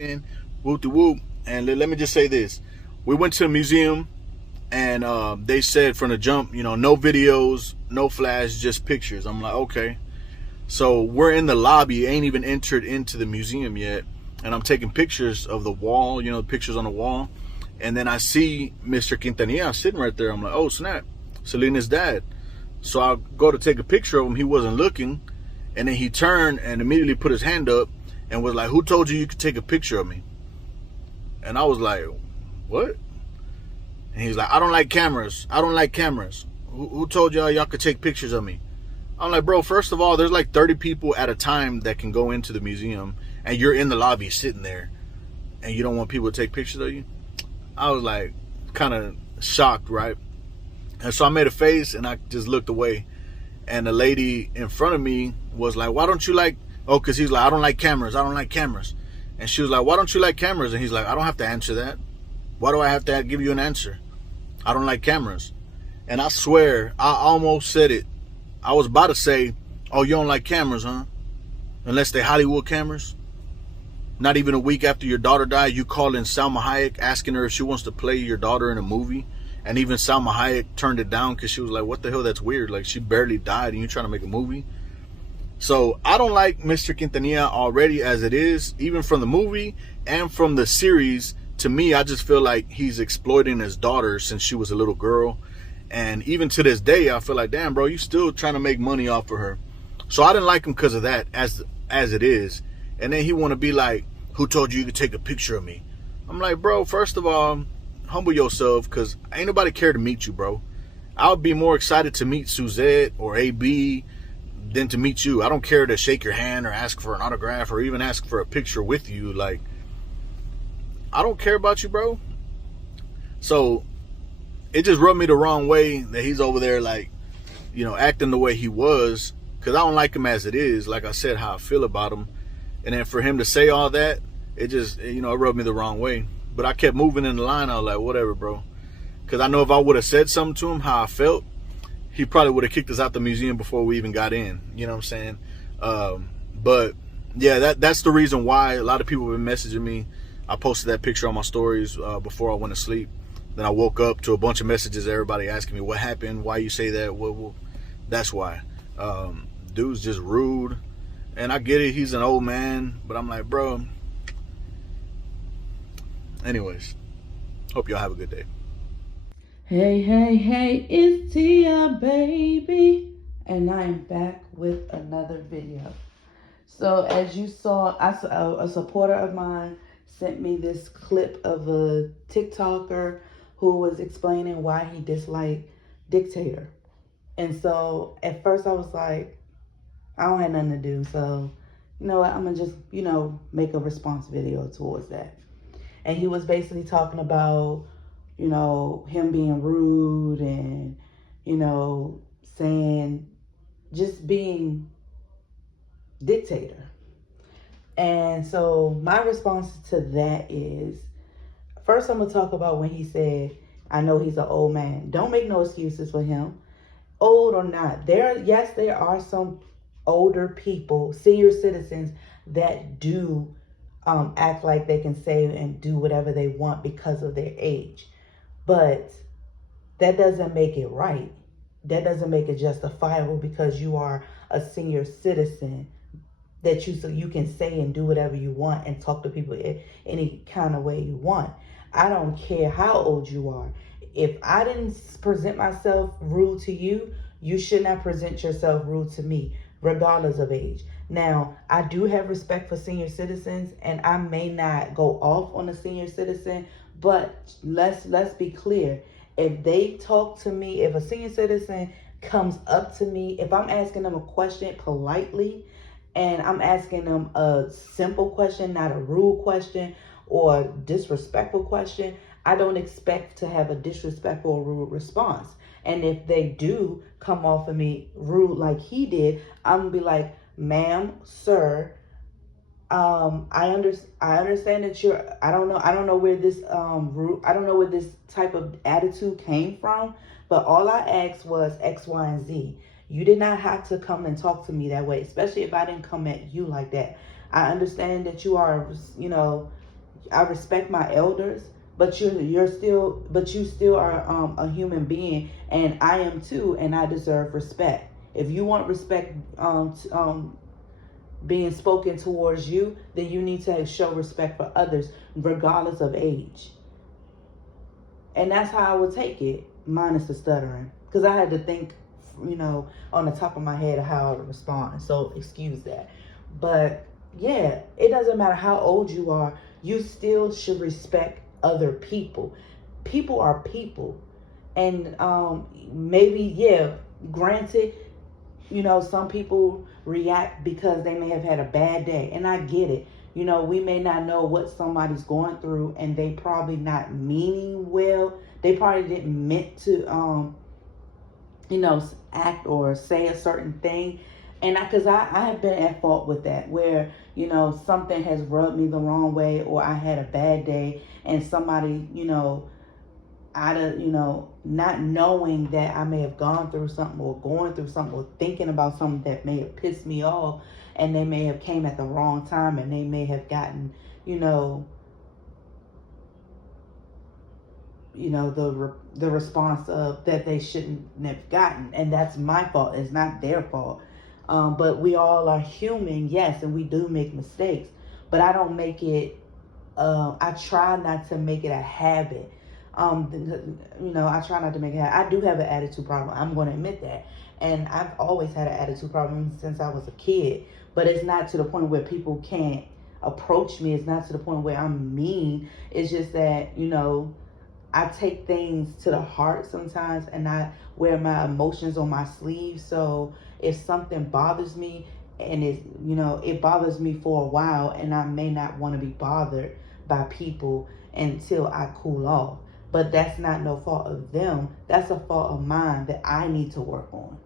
in, whoop de whoop. And let me just say this: we went to a museum, and they said from the jump, no videos, no flash, just pictures. I'm like, okay. So we're in the lobby, ain't even entered into the museum yet, and I'm taking pictures of the wall, pictures on the wall, and then I see Mr. Quintanilla sitting right there. I'm like, oh snap, Selena's dad. So I go to take a picture of him. He wasn't looking, and then he turned and immediately put his hand up and was like, "Who told you could take a picture of me?" And I was like, "What?" And he's like, "I don't like cameras. I don't like cameras. Who told y'all could take pictures of me?" I'm like, "Bro, first of all, there's like 30 people at a time that can go into the museum, and you're in the lobby sitting there, and you don't want people to take pictures of you?" I was like, kind of shocked, right? And so I made a face and I just looked away. And the lady in front of me was like, "Why don't you like," oh, because he's like, "I don't like cameras. I don't like cameras." And she was like, "Why don't you like cameras?" And he's like, "I don't have to answer that. Why do I have to give you an answer? I don't like cameras." And I swear, I almost said it. I was about to say, "Oh, you don't like cameras, huh? Unless they Hollywood cameras." Not even a week after your daughter died, you call in Salma Hayek asking her if she wants to play your daughter in a movie. And even Salma Hayek turned it down because she was like, "What the hell? That's weird. Like, she barely died and you're trying to make a movie." So I don't like Mr. Quintanilla already as it is, even from the movie and from the series. To me, I just feel like he's exploiting his daughter since she was a little girl. And even to this day, I feel like, damn, bro, you still trying to make money off of her. So I didn't like him because of that, as it is. And then he want to be like, "Who told you could take a picture of me?" I'm like, bro, first of all, humble yourself, because ain't nobody care to meet you, bro. I would be more excited to meet Suzette or AB than to meet you. I don't care to shake your hand or ask for an autograph or even ask for a picture with you. Like, I don't care about you, bro. So it just rubbed me the wrong way that he's over there, like, acting the way he was, because I don't like him as it is. Like I said, how I feel about him. And then for him to say all that, it just, it rubbed me the wrong way. But I kept moving in the line. I was like, whatever, bro. Because I know if I would have said something to him, how I felt, he probably would have kicked us out the museum before we even got in. You know what I'm saying? But yeah, that's the reason why a lot of people have been messaging me. I posted that picture on my stories before I went to sleep. Then I woke up to a bunch of messages, everybody asking me what happened, why you say that. Well, that's why. Dude's just rude. And I get it, he's an old man, but I'm like, bro. Anyways, hope y'all have a good day. Hey, hey, hey, it's Tia, baby. And I am back with another video. So as you saw, a supporter of mine sent me this clip of a TikToker who was explaining why he disliked Dictator. And so at first I was like, I don't have nothing to do. So, you know what, I'm going to just, make a response video towards that. And he was basically talking about, him being rude and, saying, just being dictator. And so my response to that is, first I'm going to talk about when he said, I know he's an old man. Don't make no excuses for him. Old or not. There are some older people, senior citizens, that do act like they can say and do whatever they want because of their age. But that doesn't make it right. That doesn't make it justifiable because you are a senior citizen, that you can say and do whatever you want and talk to people any kind of way you want. I don't care how old you are. If I didn't present myself rude to you, you should not present yourself rude to me, regardless of age. Now, I do have respect for senior citizens, and I may not go off on a senior citizen, but let's be clear. If they talk to me, if a senior citizen comes up to me, if I'm asking them a question politely, and I'm asking them a simple question, not a rude question or disrespectful question, I don't expect to have a disrespectful or rude response. And if they do come off of me rude like he did, I'm gonna be like, "Ma'am, sir, I understand that I don't know where this I don't know where this type of attitude came from, but all I asked was X, Y, and Z. You did not have to come and talk to me that way, especially if I didn't come at you like that. I understand that you are, I respect my elders, but you still are a human being, and I am too, and I deserve respect. If you want respect being spoken towards you, then you need to show respect for others, regardless of age. And that's how I would take it, minus the stuttering, because I had to think, on the top of my head of how I would respond. So excuse that. But yeah, it doesn't matter how old you are, you still should respect other people. People are people. And maybe, yeah, granted, some people react because they may have had a bad day, and I get it. We may not know what somebody's going through, and they probably not meaning well. They probably didn't meant to, act or say a certain thing. And because I have been at fault with that, where, something has rubbed me the wrong way, or I had a bad day, and somebody, out of, not knowing that I may have gone through something, or going through something, or thinking about something that may have pissed me off, and they may have came at the wrong time, and they may have gotten, the response of that they shouldn't have gotten, and that's my fault. It's not their fault. But we all are human, yes, and we do make mistakes. But I don't make it. I try not to make it a habit. I try not to make it. I do have an attitude problem. I'm going to admit that, and I've always had an attitude problem since I was a kid. But it's not to the point where people can't approach me. It's not to the point where I'm mean. It's just that I take things to the heart sometimes, and I wear my emotions on my sleeve. So if something bothers me, and it bothers me for a while, and I may not want to be bothered by people until I cool off. But that's not no fault of them. That's a fault of mine that I need to work on.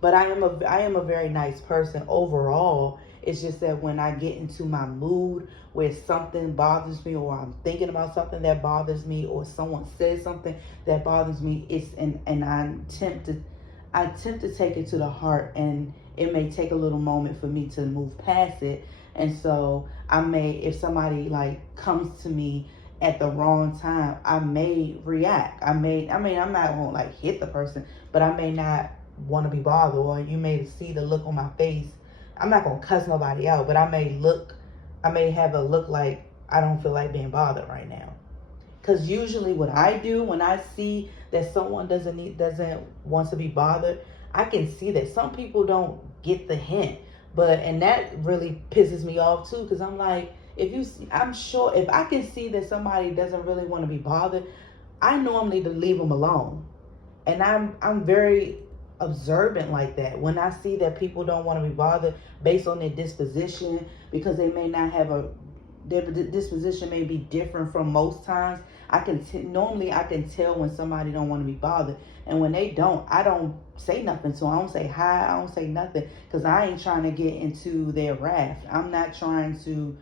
But I am a very nice person overall. It's just that when I get into my mood where something bothers me, or I'm thinking about something that bothers me, or someone says something that bothers me, and I attempt to take it to the heart, and it may take a little moment for me to move past it. And so if somebody comes to me at the wrong time, I may react. I'm not gonna hit the person, but I may not want to be bothered, or you may see the look on my face. I'm not gonna cuss nobody out, but I may have a look like I don't feel like being bothered right now. Because usually what I do when I see that someone doesn't want to be bothered, I can see that some people don't get the hint. And that really pisses me off too, because I'm like, I'm sure if I can see that somebody doesn't really want to be bothered, I normally to leave them alone. And I'm very observant like that. When I see that people don't want to be bothered based on their disposition, because they may not have their disposition may be different from most times. Normally I can tell when somebody don't want to be bothered, and when they don't, I don't say nothing to them. I don't say hi. I don't say nothing, because I ain't trying to get into their wrath. I'm not trying to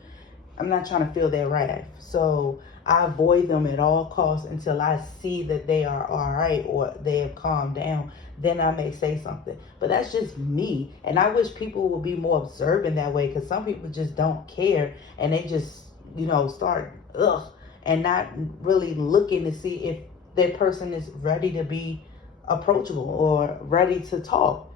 feel their wrath. So I avoid them at all costs until I see that they are all right, or they have calmed down. Then I may say something. But that's just me. And I wish people would be more observant that way, because some people just don't care, and they just, start and not really looking to see if that person is ready to be approachable or ready to talk.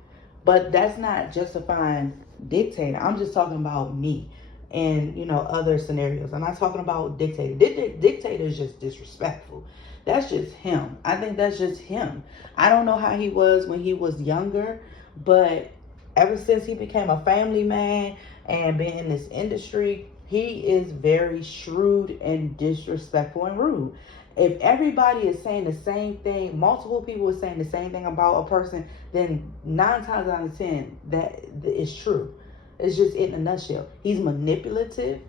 But that's not justifying Dictator. I'm just talking about me and other scenarios. I'm not talking about Dictator. Dictator is just disrespectful. That's just him. I think that's just him. I don't know how he was when he was younger, but ever since he became a family man and been in this industry, he is very shrewd and disrespectful and rude. If everybody is saying the same thing, multiple people are saying the same thing about a person, then 9 times out of 10, that is true. It's just in a nutshell. He's manipulative.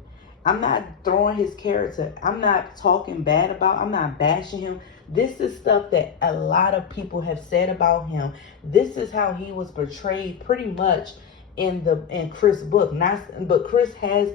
I'm not throwing his character. I'm not talking bad about. I'm not bashing him. This is stuff that a lot of people have said about him. This is how he was portrayed pretty much in Chris' book. But Chris has,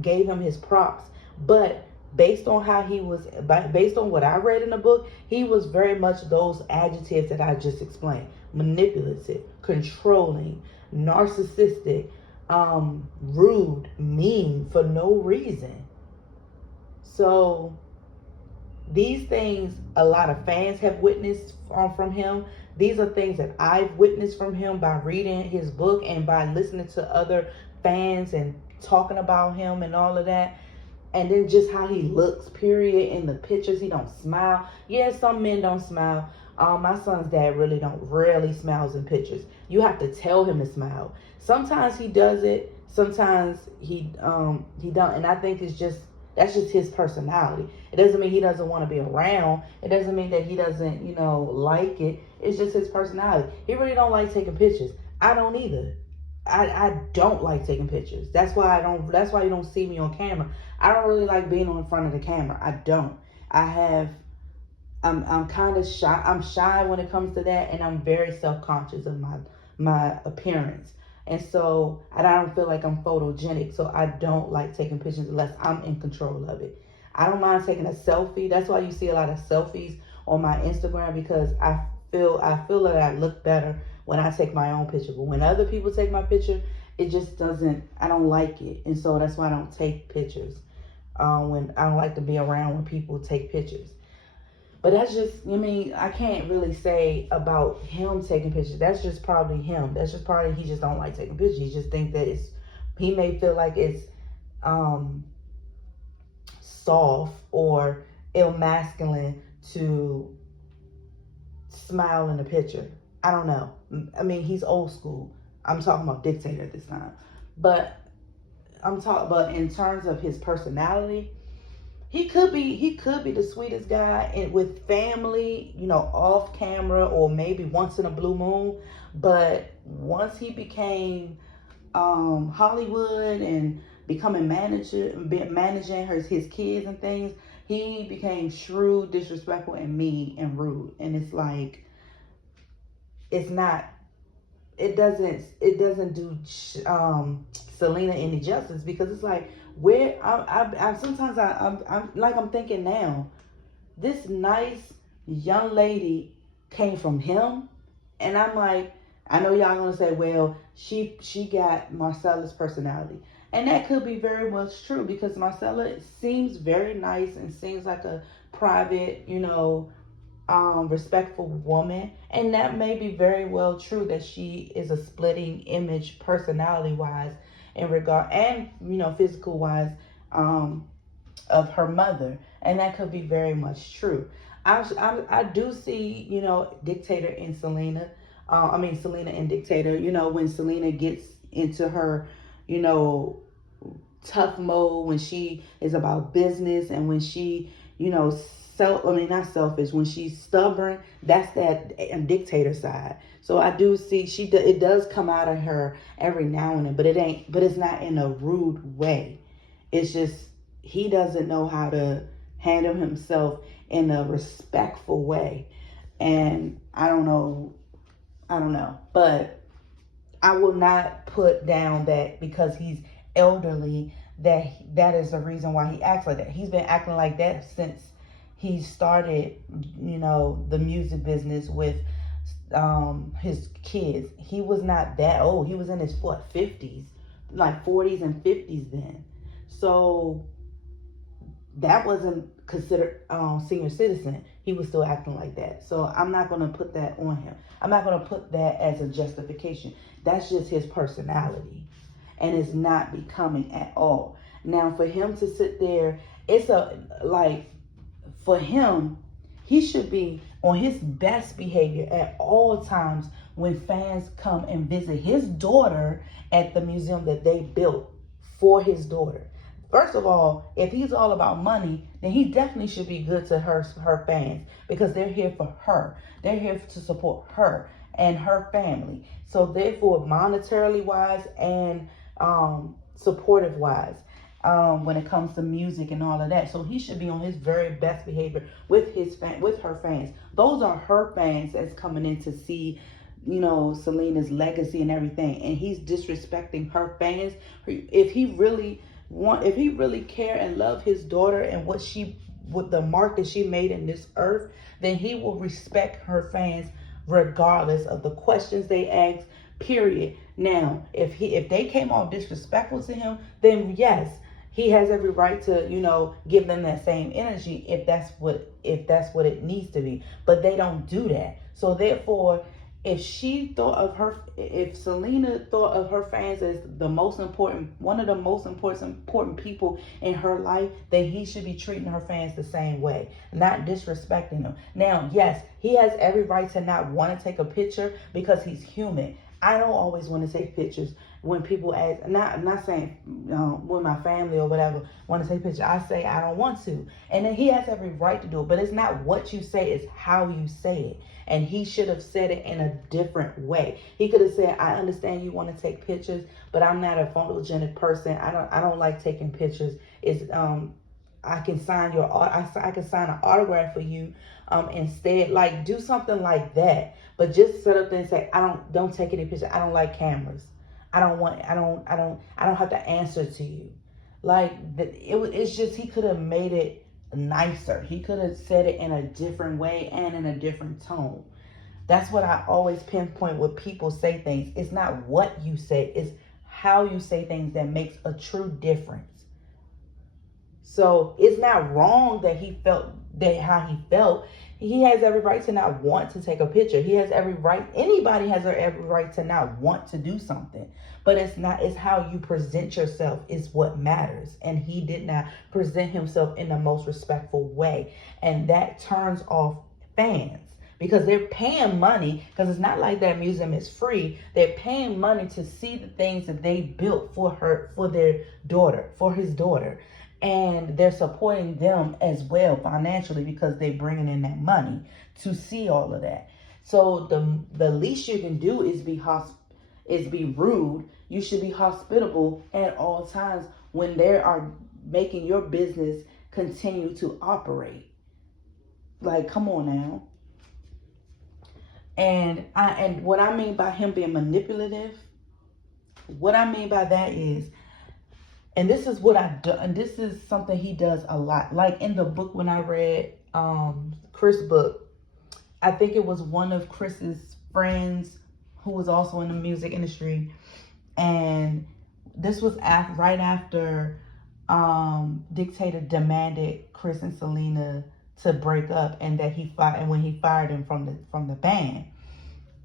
gave him his props. But based on what I read in the book, he was very much those adjectives that I just explained: manipulative, controlling, narcissistic, rude, mean for no reason. So these things a lot of fans have witnessed from him. These are things that I've witnessed from him by reading his book and by listening to other fans and talking about him and all of that. And then just how he looks, period, in the pictures. He don't smile. Yeah, some men don't smile. My son's dad really don't rarely smiles in pictures. You have to tell him to smile. Sometimes he does it. Sometimes he don't. And I think that's just his personality. It doesn't mean he doesn't want to be around. It doesn't mean that he doesn't, like it. It's just his personality. He really don't like taking pictures. I don't either. I don't like taking pictures. That's why you don't see me on camera. I don't really like being on the front of the camera. I don't. I'm kind of shy. I'm shy when it comes to that, and I'm very self-conscious of my appearance. And so I don't feel like I'm photogenic, so I don't like taking pictures unless I'm in control of it. I don't mind taking a selfie. That's why you see a lot of selfies on my Instagram, because I feel that I look better when I take my own picture. But when other people take my picture, it just doesn't, I don't like it. And so that's why I don't take pictures. When I don't like to be around when people take pictures. But that's just, I can't really say about him taking pictures. That's just probably him. That's just probably he just don't like taking pictures. He just think that he may feel like it's soft or ill-masculine to smile in the picture. I don't know. He's old school. I'm talking about Dictator at this time. But but in terms of his personality, he could be the sweetest guy with family, off camera or maybe once in a blue moon. But once he became Hollywood and becoming managing his kids and things, he became shrewd, disrespectful, and mean and rude. And it's like, it doesn't do Selena any justice, because it's like, where I'm thinking now, this nice young lady came from him, and I'm like, I know y'all gonna say, well, she got Marcella's personality, and that could be very much true, because Marcella seems very nice and seems like a private, respectful woman, and that may be very well true, that she is a splitting image personality wise in regard, and physical wise, of her mother, and that could be very much true. I do see Dictator and Selena, Selena and Dictator, when Selena gets into her tough mode, when she is about business, and when she not selfish, when she's stubborn, that's that Dictator side. So I do see it does come out of her every now and then, but it's not in a rude way. It's just, he doesn't know how to handle himself in a respectful way. And I don't know, but I will not put down that because he's elderly, that is the reason why he acts like that. He's been acting like that since he started, the music business with his kids. He was not that old. He was in his 50s, like 40s and 50s then. So that wasn't considered senior citizen. He was still acting like that. So I'm not going to put that on him. I'm not going to put that as a justification. That's just his personality, and it's not becoming at all. Now, for him to sit there, for him, he should be on his best behavior at all times when fans come and visit his daughter at the museum that they built for his daughter. First of all, if he's all about money, then he definitely should be good to her fans, because they're here for her. They're here to support her and her family. So therefore, monetarily wise and supportive wise, when it comes to music and all of that. So he should be on his very best behavior with her fans. Those are her fans that's coming in to see, Selena's legacy and everything. And he's disrespecting her fans. If he really care and love his daughter and what the mark that she made in this earth, then he will respect her fans regardless of the questions they ask, period. Now, if they came off disrespectful to him, then yes, he has every right to, give them that same energy if that's what it needs to be. But they don't do that. So therefore, if Selena thought of her fans as one of the most important people in her life, then he should be treating her fans the same way, not disrespecting them. Now, yes, he has every right to not want to take a picture because he's human. I don't always want to take pictures when people ask. Not saying when my family or whatever want to take pictures. I say I don't want to, and then he has every right to do it. But it's not what you say; it's how you say it. And he should have said it in a different way. He could have said, "I understand you want to take pictures, but I'm not a photogenic person. I don't like taking pictures. I can sign I can sign an autograph for you. Instead, like do something like that. But just sit up there and say, don't take any pictures. I don't like cameras. I don't have to answer to you. Like it's just he could have made it nicer. He could have said it in a different way and in a different tone. That's what I always pinpoint when people say things. It's not what you say, it's how you say things that makes a true difference. So it's not wrong that he felt that how he felt. He has every right to not want to take a picture. He has every right. Anybody has every right to not want to do something. But it's how you present yourself is what matters. And he did not present himself in the most respectful way. And that turns off fans. Because they're paying money, because it's not like that museum is free. They're paying money to see the things that they built for his daughter. And they're supporting them as well financially because they're bringing in that money to see all of that. So the least you can do is be rude. You should be hospitable at all times when they are making your business continue to operate. Like, come on now. And what I mean by him being manipulative, what I mean by that is, and this is what I do, and this is something he does a lot. Like in the book when I read Chris' book, I think it was one of Chris's friends who was also in the music industry, and this was right after Dictator demanded Chris and Selena to break up, and that when he fired him from the band,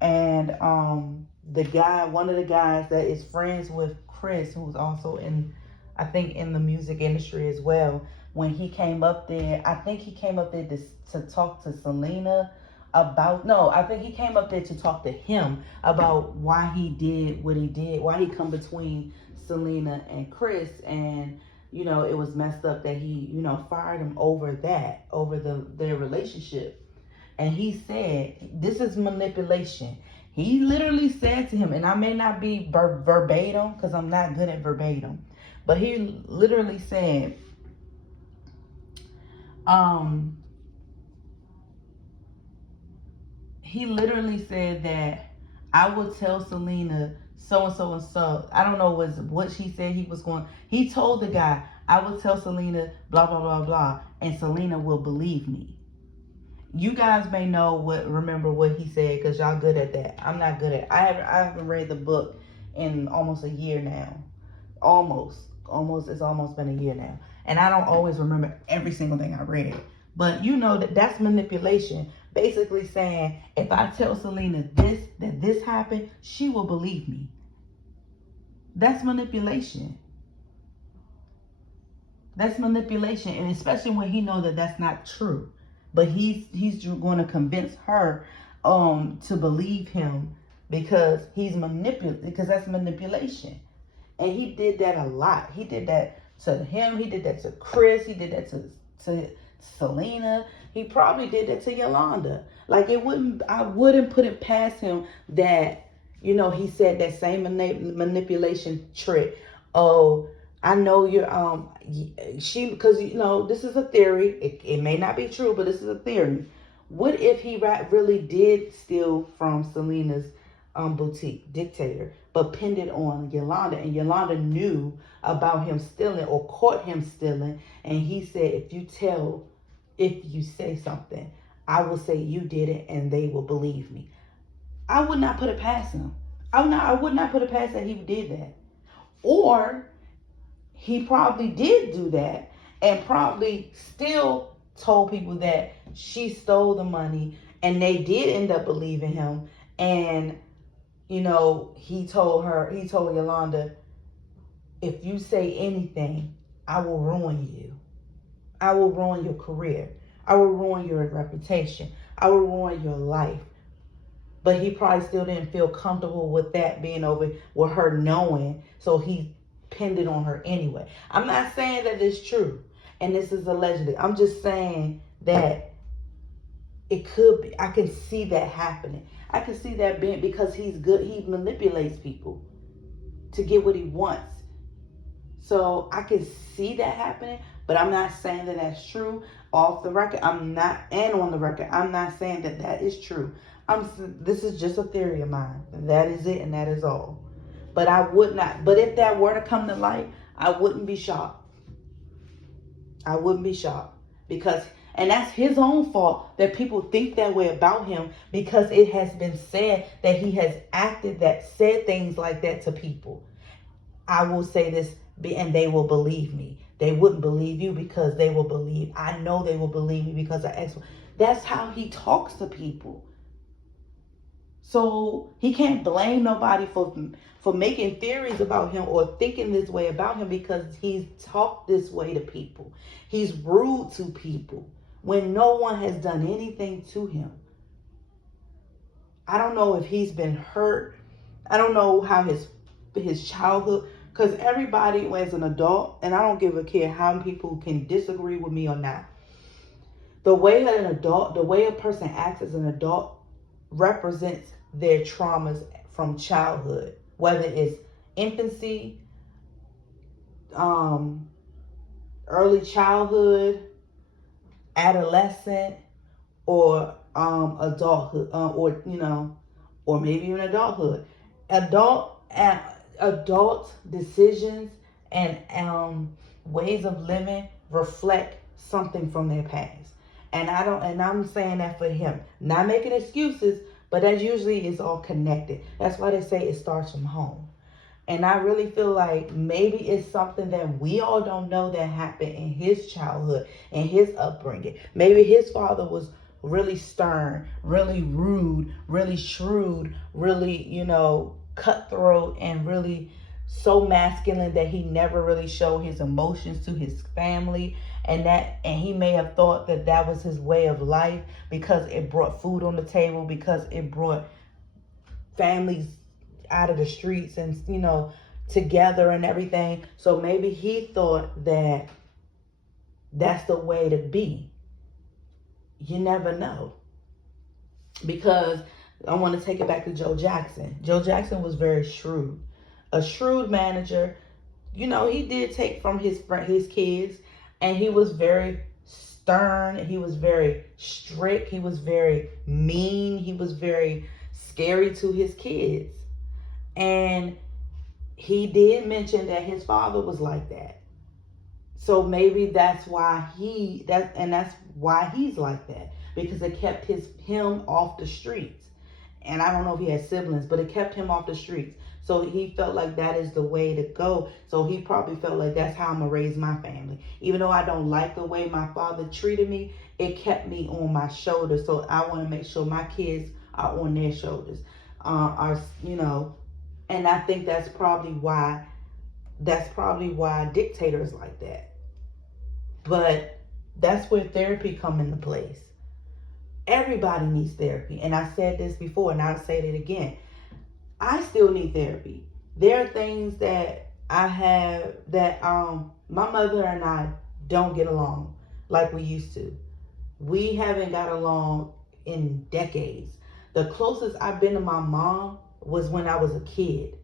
and one of the guys that is friends with Chris, who's also in the music industry as well, when he came up there, I think he came up there to talk to Selena I think he came up there to talk to him about why he did what he did, why he come between Selena and Chris, and it was messed up that he fired him over their relationship. And he said, this is manipulation. He literally said to him, and I may not be verbatim because I'm not good at verbatim, but he literally said, that I will tell Selena so and so and so. I don't know what she said he told the guy, I will tell Selena blah, blah, blah, blah, and Selena will believe me. You guys may remember what he said because y'all good at that. I'm not good at it. I haven't read the book in almost a year now. It's almost been a year now. And I don't always remember every single thing I read. But that's manipulation. Basically saying, if I tell Selena that this happened, she will believe me. That's manipulation. That's manipulation. And especially when he knows that that's not true. But he's going to convince her to believe him because because that's manipulation. And he did that a lot. He did that to him. He did that to Chris. He did that to Selena. He probably did that to Yolanda. Like I wouldn't put it past him that, he said that same manipulation trick. Oh, I know you're, because, this is a theory. It may not be true, but this is a theory. What if he really did steal from Selena's boutique, Dictator, but pinned it on Yolanda, and Yolanda knew about him stealing or caught him stealing, and he said, if you say something, I will say you did it and they will believe me. I would not put it past him. I would not put it past that he did that. Or he probably did do that and probably still told people that she stole the money and they did end up believing him. And, he told Yolanda, if you say anything, I will ruin you. I will ruin your career. I will ruin your reputation. I will ruin your life. But he probably still didn't feel comfortable with that being over, with her knowing. So he pinned it on her anyway. I'm not saying that it's true. And this is allegedly. I'm just saying that it could be. I can see that happening. I can see that being, because he's good. He manipulates people to get what he wants. So I can see that happening, but I'm not saying that that's true. Off the record, I'm not, and on the record, I'm not saying that that is true. This is just a theory of mine. That is it, and that is all. But I would not. But if that were to come to light, I wouldn't be shocked. I wouldn't be shocked, because, and that's his own fault that people think that way about him, because it has been said that he has said things like that to people. I will say this, and they will believe me. They wouldn't believe you, because they will believe. I know they will believe me because I asked. That's how he talks to people. So he can't blame nobody for making theories about him or thinking this way about him, because he's talked this way to people. He's rude to people when no one has done anything to him. I don't know if he's been hurt. I don't know how his childhood, because everybody as an adult, and I don't give a care how people can disagree with me or not, the way a person acts as an adult represents their traumas from childhood, whether it's infancy, early childhood, adolescent, or adulthood, or maybe even adulthood. Adult decisions and ways of living reflect something from their past. And I'm saying that for him. Not making excuses, but that usually is all connected. That's why they say it starts from home. And I really feel like maybe it's something that we all don't know that happened in his childhood and his upbringing. Maybe his father was really stern, really rude, really shrewd, really, cutthroat, and really so masculine that he never really showed his emotions to his family. And he may have thought that that was his way of life, because it brought food on the table, because it brought families out of the streets and, together and everything. So maybe he thought that that's the way to be. You never know. Because I want to take it back to Joe Jackson. Joe Jackson was very shrewd. A shrewd manager. He did take from his kids, and he was very stern. He was very strict. He was very mean. He was very scary to his kids. And he did mention that his father was like that. So maybe that's why that's why he's like that, because it kept him off the streets. And I don't know if he had siblings, but it kept him off the streets. So he felt like that is the way to go. So he probably felt like that's how I'm going to raise my family. Even though I don't like the way my father treated me, it kept me on my shoulders. So I want to make sure my kids are on their shoulders. And I think that's probably why Dictator is like that. But that's where therapy come into place. Everybody needs therapy. And I said this before, and I'll say it again. I still need therapy. There are things that I have that my mother and I don't get along like we used to. We haven't got along in decades. The closest I've been to my mom was when I was a kid.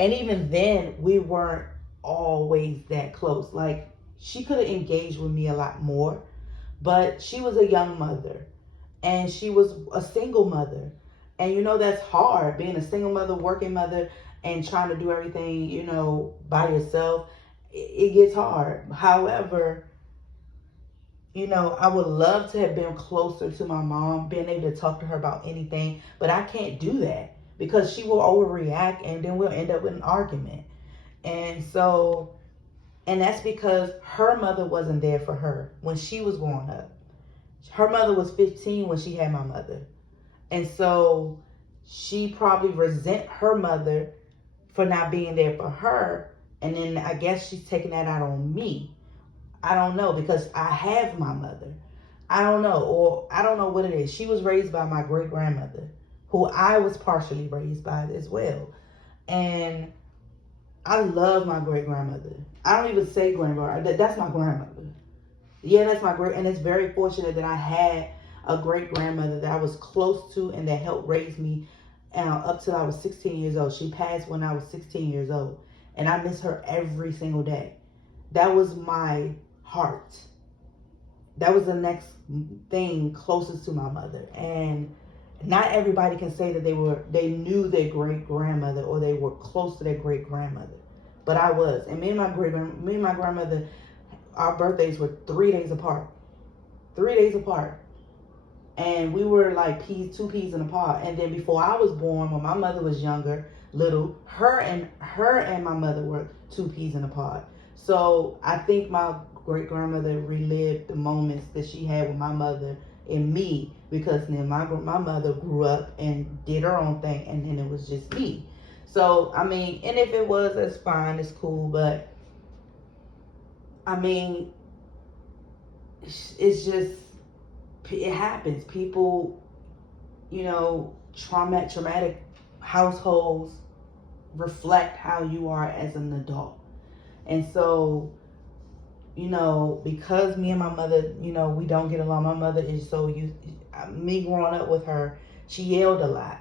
And even then, we weren't always that close. Like, she could have engaged with me a lot more, but she was a young mother, and she was a single mother. And that's hard, being a single mother, working mother, and trying to do everything, by yourself. It gets hard. However, I would love to have been closer to my mom, being able to talk to her about anything, but I can't do that because she will overreact and then we'll end up with an argument. And so, and that's because her mother wasn't there for her when she was growing up. Her mother was 15 when she had my mother. And so she probably resent her mother for not being there for her. And then I guess she's taking that out on me. I don't know, because I have my mother. I don't know, or I don't know what it is. She was raised by my great grandmother, who I was partially raised by as well. And I love my great grandmother. I don't even say grandmother. That's my grandmother. Yeah, that's my great, and it's very fortunate that I had a great grandmother that I was close to and that helped raise me up till I was 16 years old. She passed when I was 16 years old, and I miss her every single day. That was my heart. That was the next thing closest to my mother. And not everybody can say that they knew their great grandmother or they were close to their great grandmother, but I was. And me and my grandmother, our birthdays were 3 days apart. 3 days apart. And we were like two peas in a pod. And then before I was born, when my mother was younger, little, her and my mother were 2 peas in a pod. So I think my great grandmother relived the moments that she had with my mother and me, because then my mother grew up and did her own thing, and then it was just me. So I mean, and if it was, that's fine, it's cool. But I mean, it's just, it happens. People, traumatic households reflect how you are as an adult. And so, because me and my mother, we don't get along. My mother is so used, me growing up with her, she yelled a lot.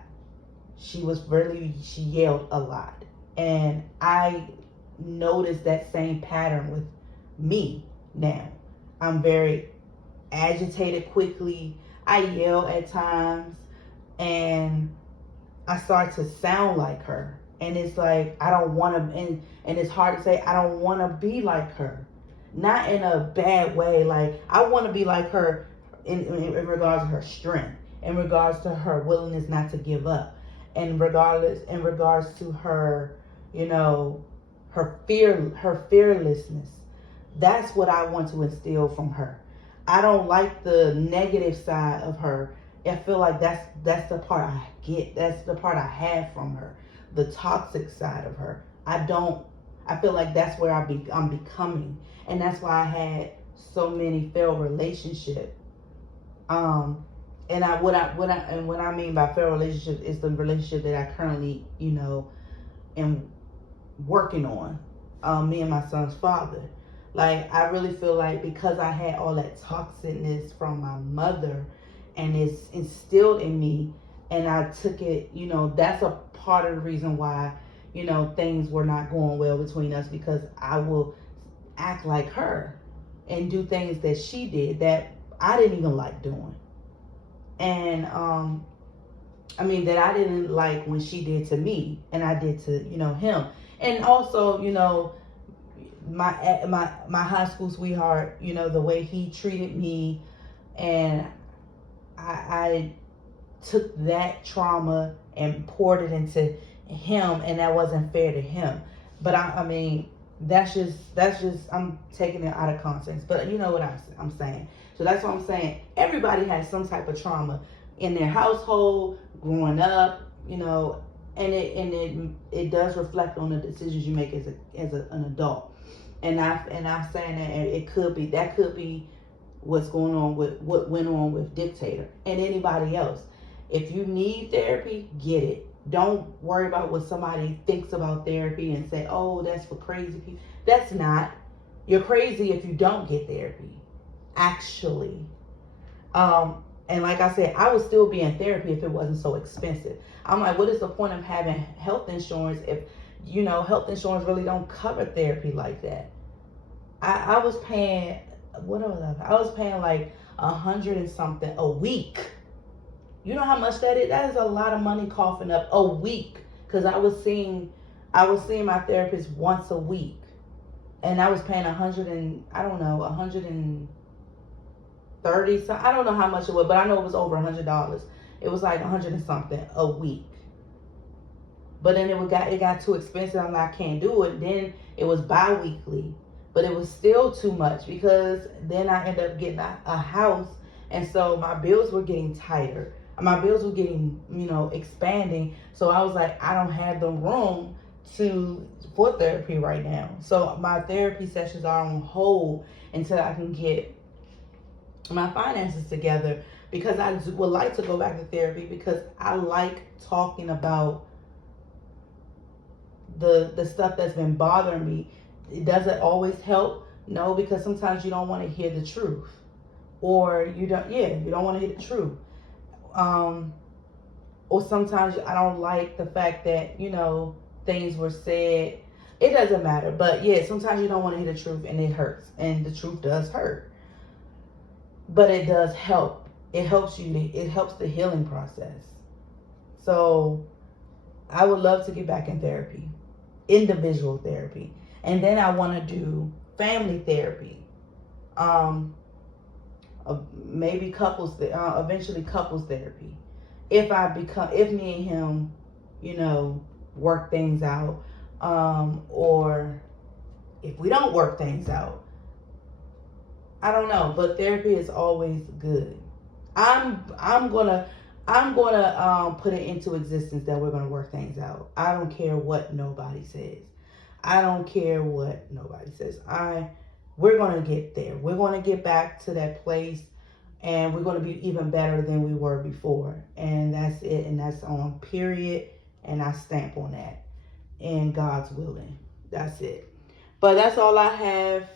She yelled a lot. And I noticed that same pattern with me now. I'm very agitated quickly. I yell at times, and I start to sound like her. And it's like, I don't want to, and it's hard to say, I don't want to be like her. Not in a bad way. Like, I want to be like her in regards to her strength, in regards to her willingness not to give up, in regards to her, her fearlessness. That's what I want to instill from her. I don't like the negative side of her. I feel like that's the part I get. That's the part I have from her. The toxic side of her. I feel like that's where I'm becoming. And that's why I had so many failed relationships. And what I mean by failed relationship is the relationship that I currently, am working on. Me and my son's father. Like, I really feel like because I had all that toxicness from my mother, and it's instilled in me, and I took it, that's a part of the reason why, things were not going well between us, because I will act like her and do things that she did that I didn't even like doing. And I mean, that I didn't like when she did to me and I did to, him. And also, my high school sweetheart, the way he treated me, and I took that trauma and poured it into him, and that wasn't fair to him. But I mean, that's just I'm taking it out of context. But you know what I'm saying. So that's what I'm saying. Everybody has some type of trauma in their household, growing up, and it does reflect on the decisions you make as an adult. And I'm saying that that could be what's going on with what went on with Dictator and anybody else. If you need therapy, get it. Don't worry about what somebody thinks about therapy and say, oh, that's for crazy people. That's not. You're crazy if you don't get therapy, actually. And like I said, I would still be in therapy if it wasn't so expensive. I'm like, what is the point of having health insurance if, health insurance really don't cover therapy like that? I was paying, what was I? I was paying like $100 and something a week. You know how much that is? That is a lot of money coughing up a week. Because I was seeing my therapist once a week. And I was paying 130, so I don't know how much it was, but I know it was over $100. It was like 100 and something a week. But then it got too expensive. I'm like, I can't do it. Then it was bi-weekly, but it was still too much because then I ended up getting a house, and so my bills were getting tighter. My bills were getting, expanding. So I was like, I don't have the room for therapy right now. So my therapy sessions are on hold until I can get my finances together, because I would like to go back to therapy because I like talking about the stuff that's been bothering me. It doesn't always help, no, because sometimes you don't want to hear the truth, or you don't want to hear the truth. Or sometimes I don't like the fact that things were said. It doesn't matter, but yeah, sometimes you don't want to hear the truth, and it hurts, and the truth does hurt, but it does help. It helps the healing process. So I would love to get back in therapy, individual therapy, and then I want to do family therapy, maybe eventually couples therapy, if me and him work things out, or if we don't work things out, I don't know, but therapy is always good. I'm gonna put it into existence that we're gonna work things out. I don't care what nobody says. We're gonna get there. We're gonna get back to that place, and we're gonna be even better than we were before. And that's it. And that's on period. And I stamp on that. And God's willing. That's it. But that's all I have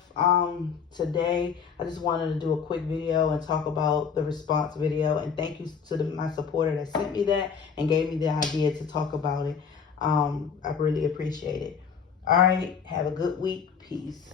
today. I just wanted to do a quick video and talk about the response video. And thank you to my supporter that sent me that and gave me the idea to talk about it. I really appreciate it. All right. Have a good week. Peace.